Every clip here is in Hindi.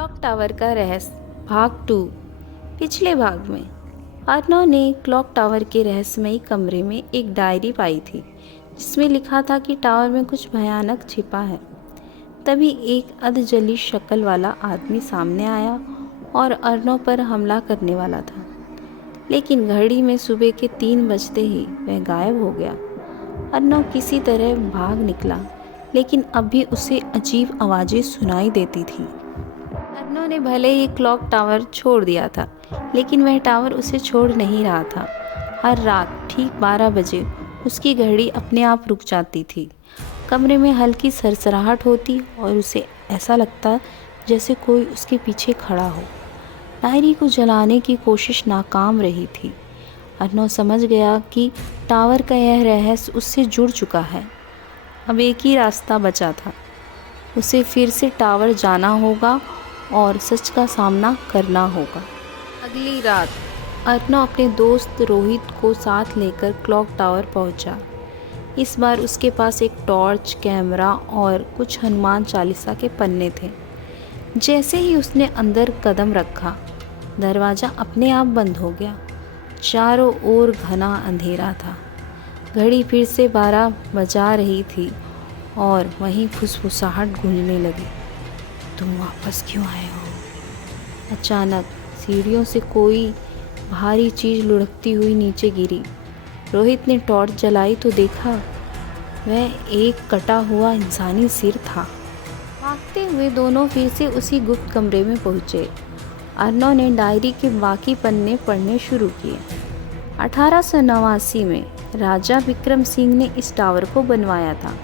क्लॉक टावर का रहस्य भाग 2। पिछले भाग में अर्नव ने क्लॉक टावर के रहस्यमयी कमरे में एक डायरी पाई थी जिसमें लिखा था कि टावर में कुछ भयानक छिपा है। तभी एक अधजली शक्ल वाला आदमी सामने आया और अर्नव पर हमला करने वाला था, लेकिन घड़ी में सुबह के 3 बजते ही वह गायब हो गया। अर्नव किसी तरह भाग निकला, लेकिन अब भी उसे अजीब आवाज़ें सुनाई देती थी। अर्नव ने भले ही क्लॉक टावर छोड़ दिया था, लेकिन वह टावर उसे छोड़ नहीं रहा था। हर रात ठीक 12 बजे उसकी घड़ी अपने आप रुक जाती थी। कमरे में हल्की सरसराहट होती और उसे ऐसा लगता जैसे कोई उसके पीछे खड़ा हो। डायरी को जलाने की कोशिश नाकाम रही थी। अर्नव समझ गया कि टावर का यह रहस्य उससे जुड़ चुका है। अब एक ही रास्ता बचा था, उसे फिर से टावर जाना होगा और सच का सामना करना होगा। अगली रात अर्नव अपने दोस्त रोहित को साथ लेकर क्लॉक टावर पहुंचा। इस बार उसके पास एक टॉर्च, कैमरा और कुछ हनुमान चालीसा के पन्ने थे। जैसे ही उसने अंदर कदम रखा, दरवाज़ा अपने आप बंद हो गया। चारों ओर घना अंधेरा था। घड़ी फिर से 12 बजा रही थी और वहीं फुसफुसाहट गूंजने लगी। तुम वापस क्यों आए हो? अचानक सीढ़ियों से कोई भारी चीज़ लुढ़कती हुई नीचे गिरी। रोहित ने टॉर्च जलाई तो देखा वह एक कटा हुआ इंसानी सिर था। भागते हुए दोनों फिर से उसी गुप्त कमरे में पहुंचे। अर्नव ने डायरी के बाकी पन्ने पढ़ने शुरू किए। 1889 में राजा विक्रम सिंह ने इस टावर को बनवाया था,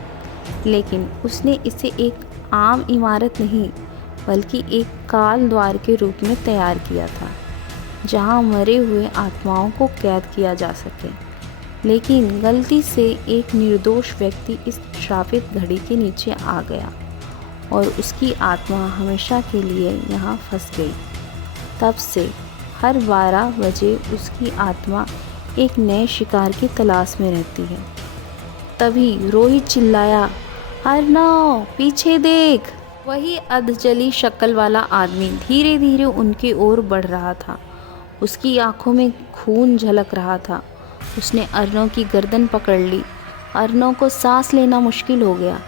लेकिन उसने इसे एक आम इमारत नहीं बल्कि एक काल द्वार के रूप में तैयार किया था, जहां मरे हुए आत्माओं को कैद किया जा सके। लेकिन गलती से एक निर्दोष व्यक्ति इस श्रापित घड़ी के नीचे आ गया और उसकी आत्मा हमेशा के लिए यहाँ फंस गई। तब से हर 12 बजे उसकी आत्मा एक नए शिकार की तलाश में रहती है। तभी रोहित चिल्लाया, अर्नव पीछे देख। वही अधजली शक्ल वाला आदमी धीरे धीरे उनकी ओर बढ़ रहा था। उसकी आंखों में खून झलक रहा था। उसने अर्नव की गर्दन पकड़ ली। अर्नव को सांस लेना मुश्किल हो गया।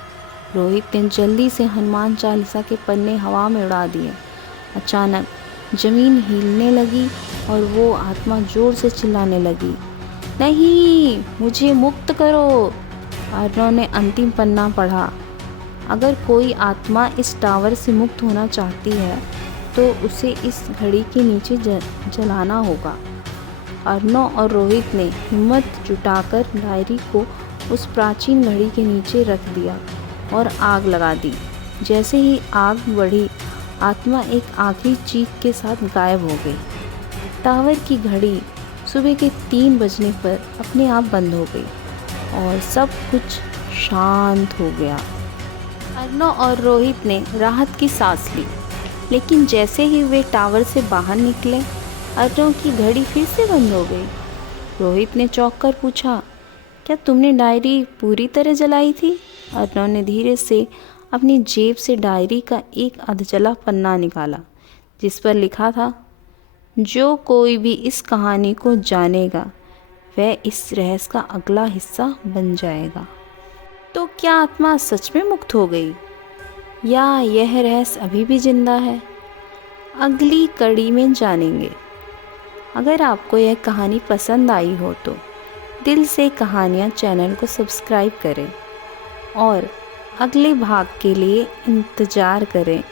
रोहित ने जल्दी से हनुमान चालीसा के पन्ने हवा में उड़ा दिए। अचानक जमीन हिलने लगी और वो आत्मा जोर से चिल्लाने लगी, नहीं, मुझे मुक्त करो। अर्नव ने अंतिम पन्ना पढ़ा। अगर कोई आत्मा इस टावर से मुक्त होना चाहती है तो उसे इस घड़ी के नीचे जलाना होगा। अर्नव और रोहित ने हिम्मत जुटाकर डायरी को उस प्राचीन घड़ी के नीचे रख दिया और आग लगा दी। जैसे ही आग बढ़ी, आत्मा एक आखिरी चीख के साथ गायब हो गई। टावर की घड़ी सुबह के 3 बजने पर अपने आप बंद हो गई और सब कुछ शांत हो गया। अर्नव और रोहित ने राहत की सांस ली, लेकिन जैसे ही वे टावर से बाहर निकले, अर्नव की घड़ी फिर से बंद हो गई। रोहित ने चौंक कर पूछा, क्या तुमने डायरी पूरी तरह जलाई थी? अर्नव ने धीरे से अपनी जेब से डायरी का एक अधजला पन्ना निकाला, जिस पर लिखा था, जो कोई भी इस कहानी को जानेगा वह इस रहस्य का अगला हिस्सा बन जाएगा। तो क्या आत्मा सच में मुक्त हो गई, या यह रहस्य अभी भी जिंदा है? अगली कड़ी में जानेंगे। अगर आपको यह कहानी पसंद आई हो तो दिल से कहानियाँ चैनल को सब्सक्राइब करें और अगले भाग के लिए इंतज़ार करें।